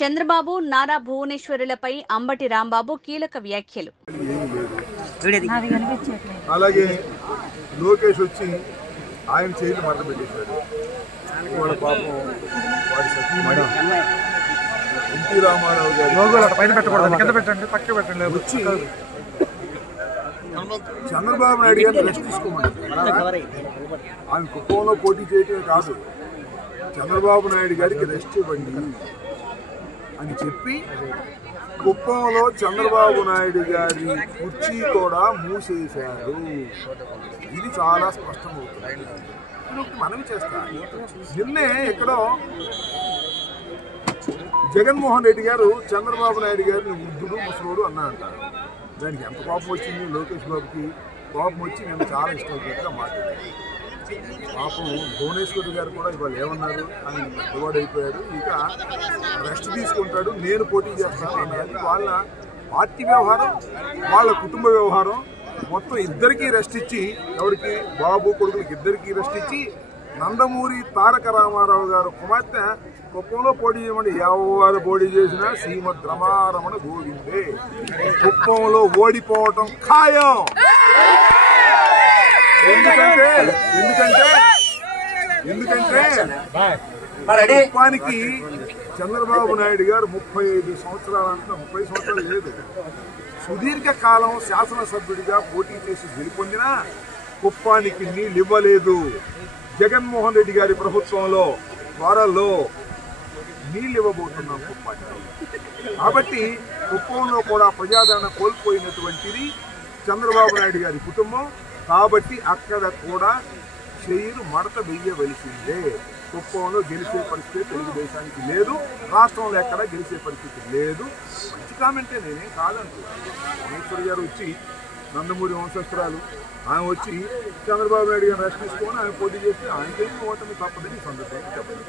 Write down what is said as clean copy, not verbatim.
చంద్రబాబు నారా భువనేశ్వరులపై అంబటి రాంబాబు కీలక వ్యాఖ్యలు. అలాగే లోకేష్ వచ్చి ఆయన చేతులు మడత పెట్టేశాడు. వాళ్ళ పాపం వాడి సతీమణి ఎన్టీ రామారావు గారు వచ్చి చంద్రబాబు నాయుడు గారిని రెస్ట్ తీసుకోమన్నారు. ఆయన కుప్పంలో పోటీ చేయటమే కాదు, చంద్రబాబు నాయుడు గారికి రెస్ట్ ఇవ్వండి అని చెప్పి కుప్పంలో చంద్రబాబు నాయుడు గారి కుర్చీ కూడా మూసేశారు. ఇది చాలా స్పష్టమవుతుంది. మనవి చేస్తా, నిన్నే ఎక్కడో జగన్మోహన్ రెడ్డి గారు చంద్రబాబు నాయుడు గారిని వృద్ధుడు ముసలోడు అన్నారంటారు. దానికి ఎంత కోపం వచ్చింది లోకేష్ బాబుకి. కోపం వచ్చి నేను చాలా ఇష్టపడినట్టుగా మాట్లాడాను. పాపం భువనేశ్వర్ గారు కూడా ఇవాళ ఏమన్నారు, ఆయన పెద్దవాడు అయిపోయాడు, ఇక రెస్ట్ తీసుకుంటాడు, నేను పోటీ చేస్తాను అన్నది వాళ్ళ పార్టీ వ్యవహారం, వాళ్ళ కుటుంబ వ్యవహారం. మొత్తం ఇద్దరికీ రెస్ట్ ఇచ్చి, ఎవరికి బాబు కొడుకులకి ఇద్దరికీ రెస్ట్ ఇచ్చి, నందమూరి తారక రామారావు గారు కుమార్తె కుప్పంలో పోటీ చేయమంటే ఎవరు పోటీ చేసినా శ్రీమద్ రమారమణ గోవిందే. కుప్పంలో ఓడిపోవటం ఖాయం. ఎందుకంటే కుప్పానికి చంద్రబాబు నాయుడు గారు 35 సంవత్సరాలంతా 30 సంవత్సరాలు లేదు, సుదీర్ఘకాలం శాసనసభ్యుడిగా పోటీ చేసి గెలుపొందిన కుప్పానికి నీళ్ళు ఇవ్వలేదు. జగన్మోహన్ రెడ్డి గారి ప్రభుత్వంలో త్వరలో నీళ్ళు ఇవ్వబోతున్నాం కుప్పానికి. కాబట్టి కుప్పంలో కూడా ప్రజాదరణ కోల్పోయినటువంటిది చంద్రబాబు నాయుడు గారి కుటుంబం. కాబట్టి అక్కడ కూడా చెయ్యిలు మడత వెయ్యవలసిందే. కుప్పంలో గెలిచే పరిస్థితి తెలుగుదేశానికి లేదు, రాష్ట్రంలో ఎక్కడ గెలిచే పరిస్థితి లేదు. మంచి కామెంటే, నేనేం కాదంటూ. భువనేశ్వర్ గారు వచ్చి నందమూరి వంశస్థురాలు, ఆమె వచ్చి చంద్రబాబు నాయుడు గారిని రెస్ట్ తీసుకొని ఆయన పోటీ చేస్తే ఆయనకేమో ఓటమి తప్పదని సందర్భంగా చెప్పండి.